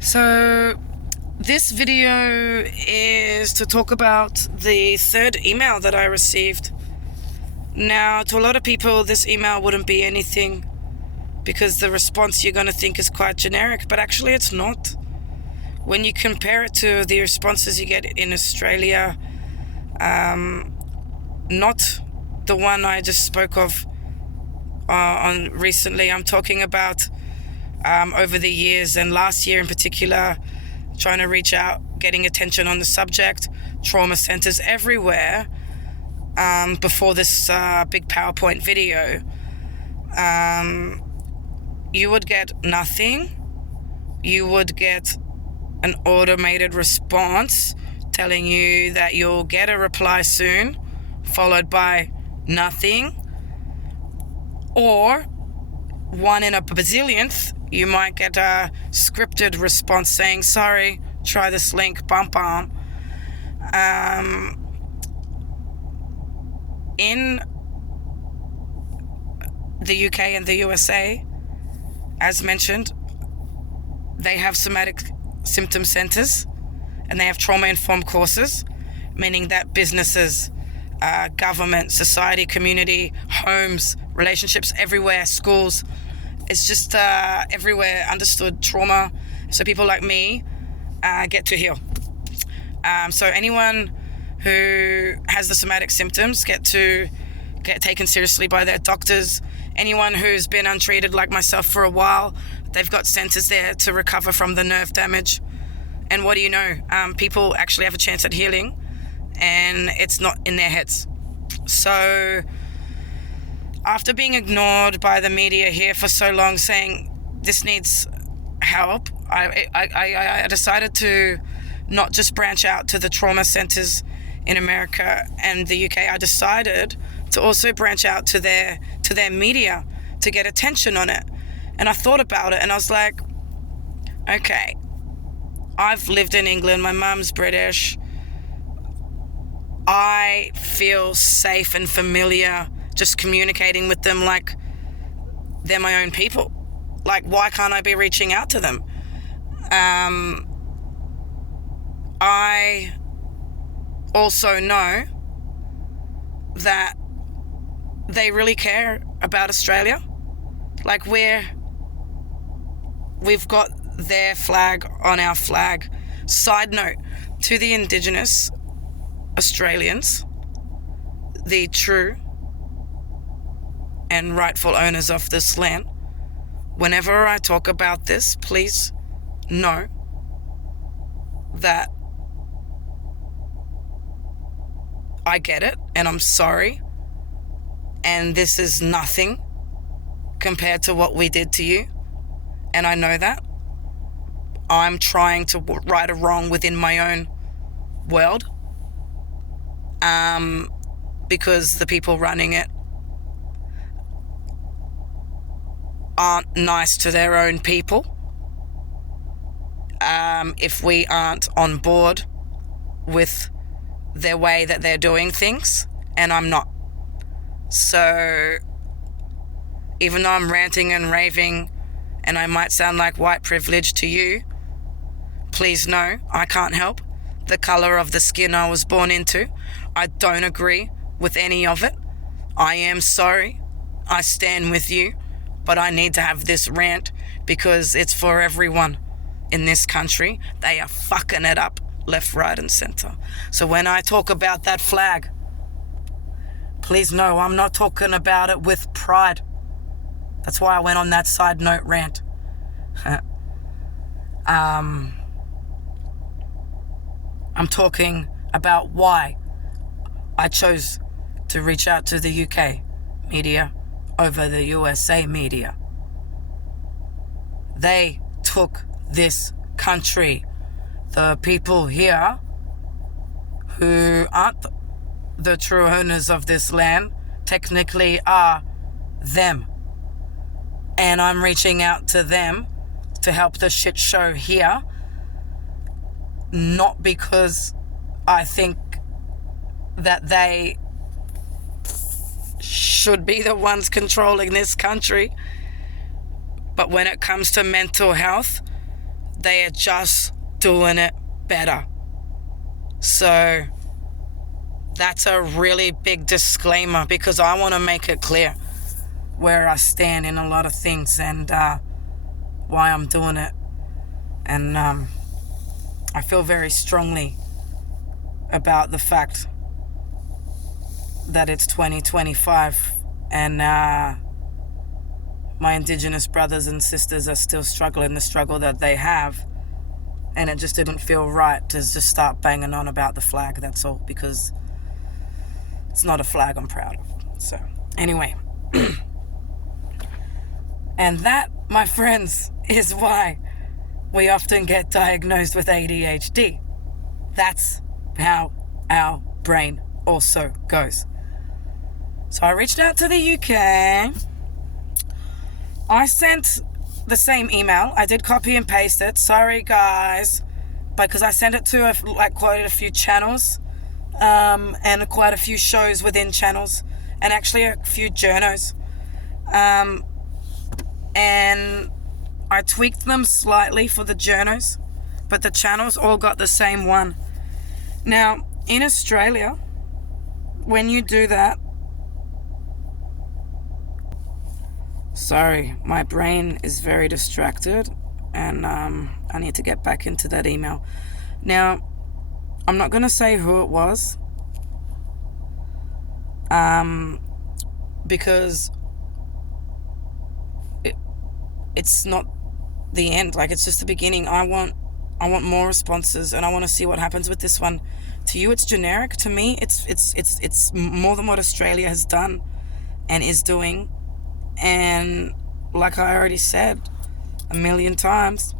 So this video is to talk about the third email that I received. Now, to a lot of people, this email wouldn't be anything because the response you're going to think is quite generic, but actually it's not. When you compare it to the responses you get in Australia, not the one I just spoke of on recently. I'm talking about over the years, and last year in particular, trying to reach out, getting attention on the subject, trauma centers everywhere. Before this big PowerPoint video, you would get nothing. You would get an automated response telling you that you'll get a reply soon, followed by nothing. Or one in a bazillionth, you might get a scripted response saying, sorry, try this link, bum bum. In the UK and the USA, as mentioned, they have somatic symptom centers and they have trauma-informed courses, meaning that businesses, government, society, community, homes, relationships, everywhere, schools, it's just everywhere understood trauma. So people like me get to heal. So anyone who has the somatic symptoms get taken seriously by their doctors. Anyone who's been untreated like myself for a while, they've got centers there to recover from the nerve damage. And what do you know? People actually have a chance at healing, and it's not in their heads. So after being ignored by the media here for so long, saying this needs help, I decided to not just branch out to the trauma centers in America and the UK. I decided to also branch out to their media to get attention on it. And I thought about it and I was like, okay, I've lived in England, my mum's British. I feel safe and familiar just communicating with them like they're my own people. Like, why can't I be reaching out to them? I also know that they really care about Australia. Like, we've got their flag on our flag. Side note, to the Indigenous Australians, the true and rightful owners of this land, whenever I talk about this, please know that I get it and I'm sorry, and this is nothing compared to what we did to you, and I know that. I'm trying to right a wrong within my own world, because the people running it aren't nice to their own people. If we aren't on board with their way that they're doing things, and I'm not. So even though I'm ranting and raving and I might sound like white privilege to you, please know I can't help the color of the skin I was born into. I don't agree with any of it. I am sorry. I stand with you, but I need to have this rant because it's for everyone in this country. They are fucking it up left, right, and center. So when I talk about that flag, please know I'm not talking about it with pride. That's why I went on that side note rant. I'm talking about why I chose to reach out to the UK media over the USA media. They took this country. The people here who aren't the true owners of this land technically are them. And I'm reaching out to them to help the shit show here, not because I think that they should be the ones controlling this country, but when it comes to mental health, They are just doing it better. So that's a really big disclaimer, because I want to make it clear where I stand in a lot of things and why I'm doing it. And I feel very strongly about the fact that it's 2025 and my Indigenous brothers and sisters are still struggling the struggle that they have. And it just didn't feel right to just start banging on about the flag, that's all, because it's not a flag I'm proud of. So, anyway. And that, my friends, is why we often get diagnosed with ADHD. That's how our brain also goes. So I reached out to the UK. I sent the same email. I did copy and paste it. Sorry, guys. Because I sent it to quite a few channels and quite a few shows within channels and actually a few journos. And I tweaked them slightly for the journos, but the channels all got the same one. Now, in Australia, when you do that, sorry, my brain is very distracted and I need to get back into that email. Now, I'm not going to say who it was because it's not the end. Like, it's just the beginning. I want more responses, and I want to see what happens with this one. To you, it's generic. To me, it's more than what Australia has done and is doing. And like I already said a million times,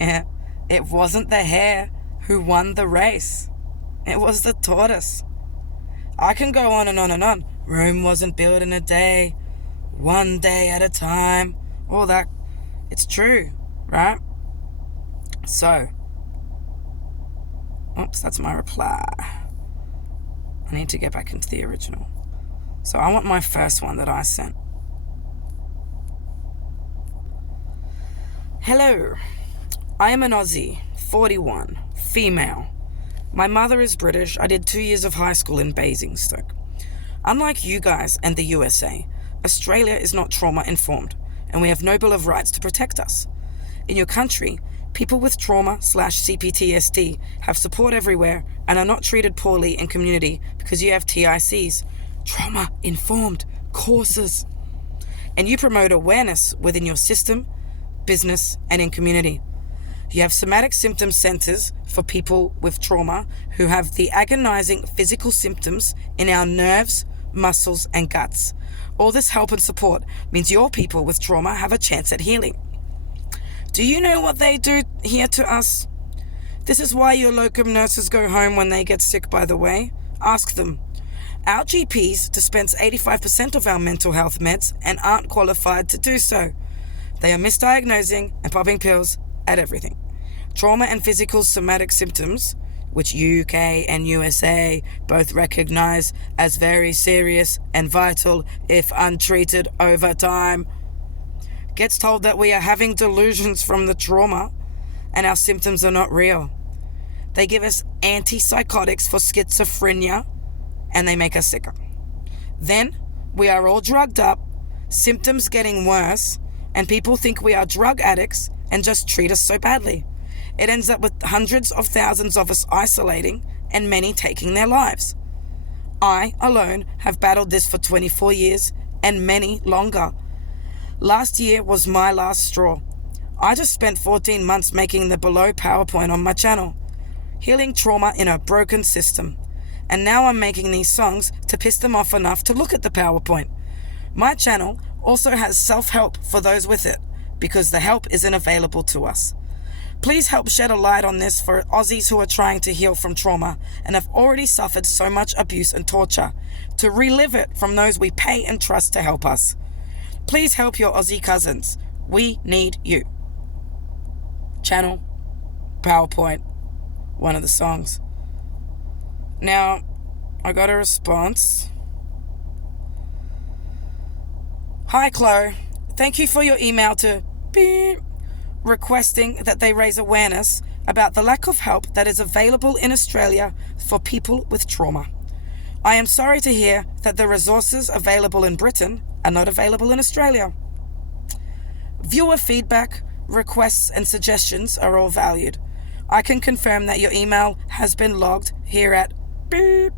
it wasn't the hare who won the race. It was the tortoise. I can go on and on and on. Rome wasn't built in a day, one day at a time. All that. It's true, right? So, oops, that's my reply. I need to get back into the original. So I want my first one that I sent. Hello, I am an Aussie, 41, female. My mother is British. I did 2 years of high school in Basingstoke. Unlike you guys and the USA, Australia is not trauma-informed, and we have no Bill of Rights to protect us. In your country, people with trauma/CPTSD have support everywhere and are not treated poorly in community because you have TICs, trauma-informed courses, and you promote awareness within your system, business, and in community. You have somatic symptom centers for people with trauma who have the agonizing physical symptoms in our nerves, muscles, and guts. All this help and support means your people with trauma have a chance at healing. Do you know what they do here to us? This is why your locum nurses go home when they get sick, by the way. Ask them. Our GPs dispense 85% of our mental health meds and aren't qualified to do so. They are misdiagnosing and popping pills at everything. Trauma and physical somatic symptoms, which UK and USA both recognize as very serious and vital if untreated over time, gets told that we are having delusions from the trauma and our symptoms are not real. They give us antipsychotics for schizophrenia and they make us sicker. Then we are all drugged up, symptoms getting worse, and people think we are drug addicts and just treat us so badly. It ends up with hundreds of thousands of us isolating and many taking their lives. I, alone, have battled this for 24 years and many longer. Last year was my last straw. I just spent 14 months making the below PowerPoint on my channel, healing trauma in a broken system. And now I'm making these songs to piss them off enough to look at the PowerPoint. My channel also has self-help for those with it, because the help isn't available to us. Please help shed a light on this for Aussies who are trying to heal from trauma and have already suffered so much abuse and torture, to relive it from those we pay and trust to help us. Please help your Aussie cousins. We need you. Channel, PowerPoint, one of the songs. Now, I got a response. Hi, Chloe. Thank you for your email to beep. requesting that they raise awareness about the lack of help that is available in Australia for people with trauma. I am sorry to hear that the resources available in Britain are not available in Australia. Viewer feedback, requests and suggestions are all valued. I can confirm that your email has been logged here at beep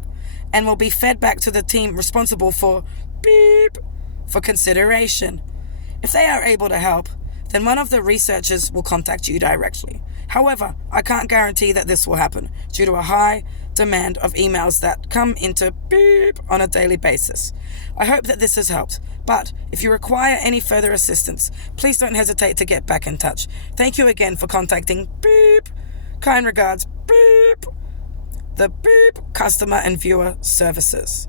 and will be fed back to the team responsible for beep for consideration. If they are able to help, then one of the researchers will contact you directly. However, I can't guarantee that this will happen due to a high demand of emails that come into beep on a daily basis. I hope that this has helped, but if you require any further assistance, please don't hesitate to get back in touch. Thank you again for contacting beep. Kind regards, beep. The beep customer and viewer services.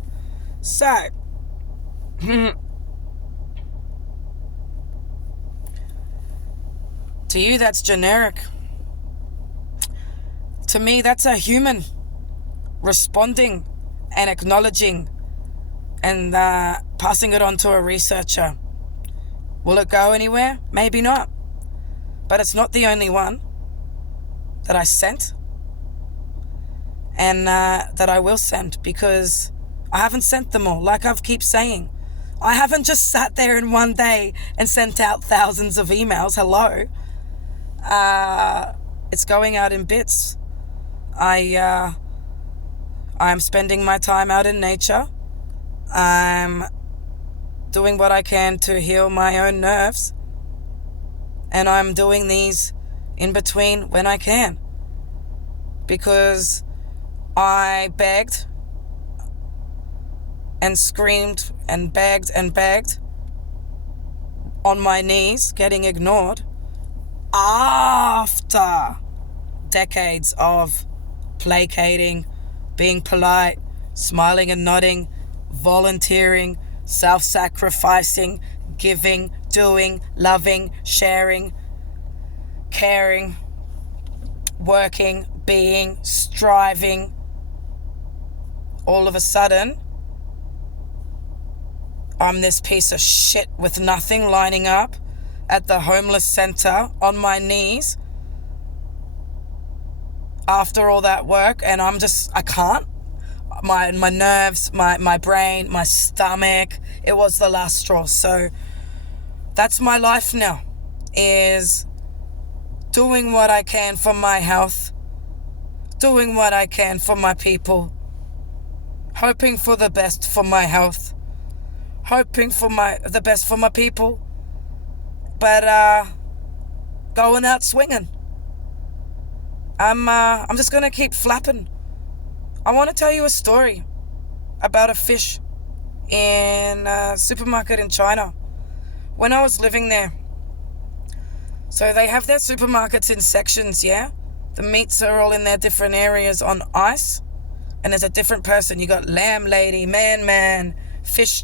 So, to you, that's generic. To me, that's a human responding and acknowledging and passing it on to a researcher. Will it go anywhere? Maybe not. But it's not the only one that I sent and that I will send, because I haven't sent them all. Like I keep saying, I haven't just sat there in one day and sent out thousands of emails. Hello. It's going out in bits. I'm spending my time out in nature. I'm doing what I can to heal my own nerves. And I'm doing these in between when I can. Because I begged and screamed and begged on my knees, getting ignored after decades of placating, being polite, smiling and nodding, volunteering, self-sacrificing, giving, doing, loving, sharing, caring, working, being, striving. All of a sudden, I'm this piece of shit with nothing lining up at the homeless center on my knees after all that work, and I can't. My nerves, my brain, my stomach, it was the last straw. So that's my life now, is doing what I can for my health, doing what I can for my people, hoping for the best for my health, hoping for the best for my people, but going out swinging. I'm just gonna keep flapping. I want to tell you a story about a fish in a supermarket in China when I was living there. So they have their supermarkets in sections, yeah? The meats are all in their different areas on ice, and there's a different person. You got lamb lady, man, fish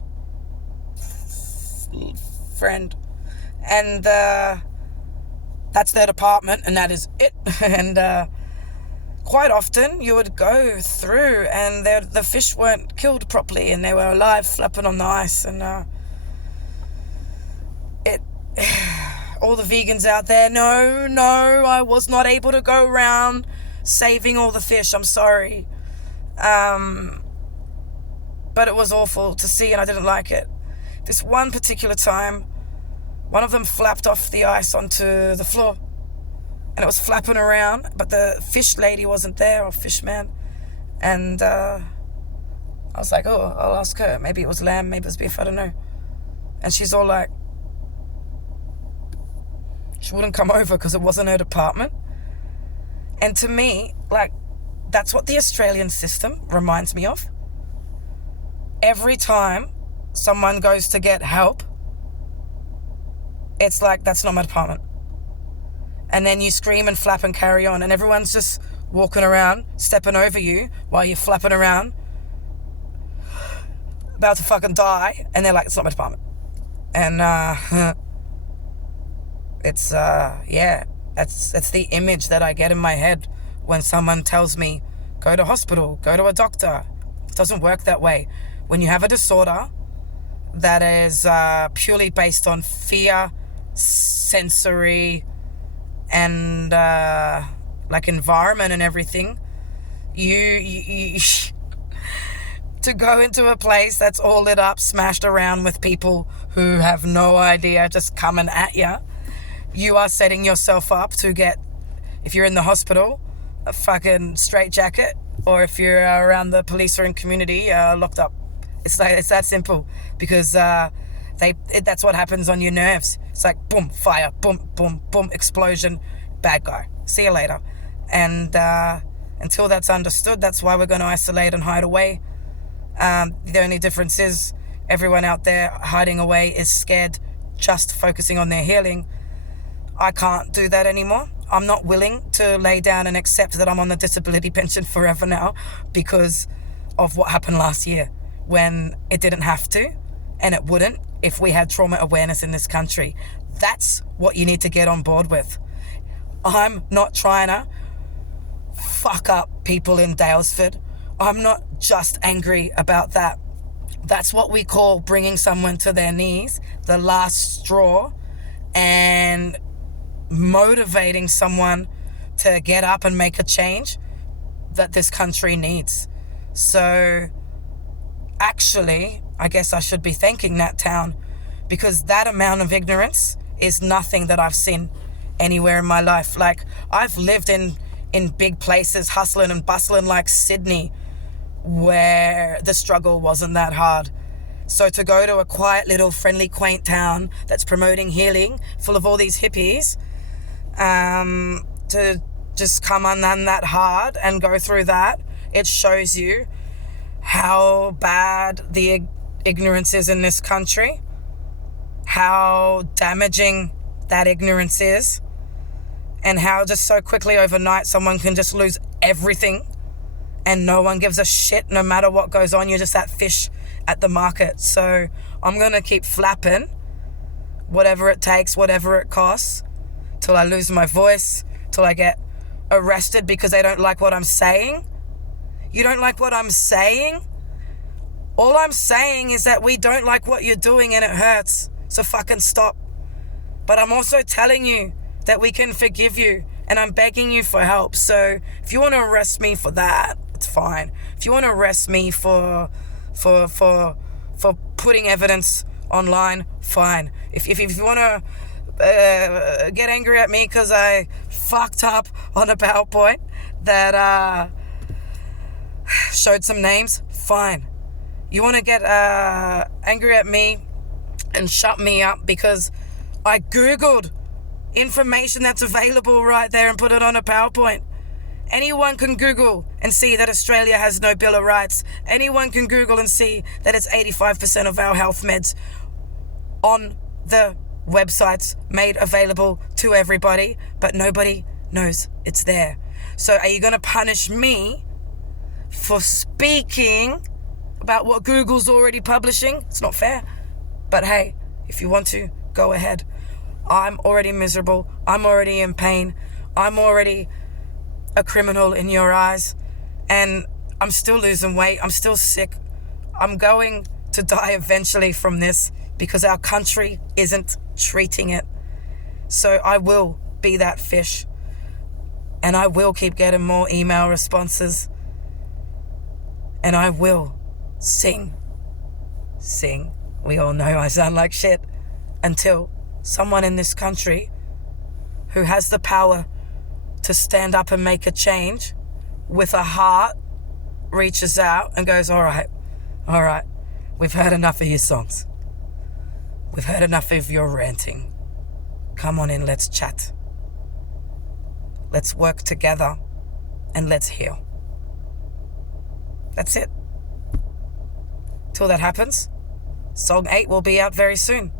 friend, and that's their department, and that is it. And quite often you would go through and the fish weren't killed properly and they were alive flapping on the ice, and all the vegans out there, no, I was not able to go around saving all the fish, I'm sorry. But it was awful to see and I didn't like it. This one particular time, one of them flapped off the ice onto the floor and it was flapping around, but the fish lady wasn't there, or fish man. And I was like, oh, I'll ask her. Maybe it was lamb, maybe it was beef, I don't know. And she's all like, she wouldn't come over because it wasn't her department. And to me, like, that's what the Australian system reminds me of. Every time someone goes to get help, it's like, that's not my department. And then you scream and flap and carry on, and everyone's just walking around, stepping over you while you're flapping around, about to fucking die, and they're like, it's not my department. And it's that's the image that I get in my head when someone tells me, go to hospital, go to a doctor. It doesn't work that way. When you have a disorder that is purely based on fear, sensory, and like environment and everything, you to go into a place that's all lit up, smashed around with people who have no idea, just coming at you, you are setting yourself up to get, if you're in the hospital, a fucking straitjacket, or if you're around the police or in community, locked up. It's that simple, because that's what happens on your nerves. It's like boom, fire, boom, boom, boom, explosion, bad guy. See you later. And until that's understood, that's why we're going to isolate and hide away. The only difference is everyone out there hiding away is scared, just focusing on their healing. I can't do that anymore. I'm not willing to lay down and accept that I'm on the disability pension forever now because of what happened last year, when it didn't have to, and it wouldn't if we had trauma awareness in this country. That's what you need to get on board with. I'm not trying to fuck up people in Dalesford. I'm not just angry about that. That's what we call bringing someone to their knees, the last straw, and motivating someone to get up and make a change that this country needs. So actually, I guess I should be thanking that town, because that amount of ignorance is nothing that I've seen anywhere in my life. Like, I've lived in big places, hustling and bustling, like Sydney, where the struggle wasn't that hard. So to go to a quiet little friendly quaint town that's promoting healing, full of all these hippies, to just come undone that hard and go through that, it shows you how bad the ignorance is in this country, how damaging that ignorance is, and how just so quickly overnight someone can just lose everything and no one gives a shit no matter what goes on. You're just that fish at the market. So I'm going to keep flapping, whatever it takes, whatever it costs, till I lose my voice, till I get arrested because they don't like what I'm saying. You don't like what I'm saying? All I'm saying is that we don't like what you're doing and it hurts. So fucking stop. But I'm also telling you that we can forgive you, and I'm begging you for help. So if you want to arrest me for that, it's fine. If you want to arrest me for putting evidence online, fine. If you want to get angry at me because I fucked up on a PowerPoint that showed some names, fine. You want to get angry at me and shut me up because I Googled information that's available right there and put it on a PowerPoint. Anyone can Google and see that Australia has no Bill of Rights. Anyone can Google and see that it's 85% of our health meds on the websites made available to everybody, but nobody knows it's there. So are you going to punish me for speaking about what Google's already publishing? It's not fair. But hey, if you want to, go ahead. I'm already miserable. I'm already in pain. I'm already a criminal in your eyes. And I'm still losing weight. I'm still sick. I'm going to die eventually from this because our country isn't treating it. So I will be that fish. And I will keep getting more email responses. And I will sing. We all know I sound like shit. Until someone in this country who has the power to stand up and make a change with a heart reaches out and goes, all right, we've heard enough of your songs. We've heard enough of your ranting. Come on in, let's chat. Let's work together and let's heal. That's it. Till that happens, Song 8 will be out very soon.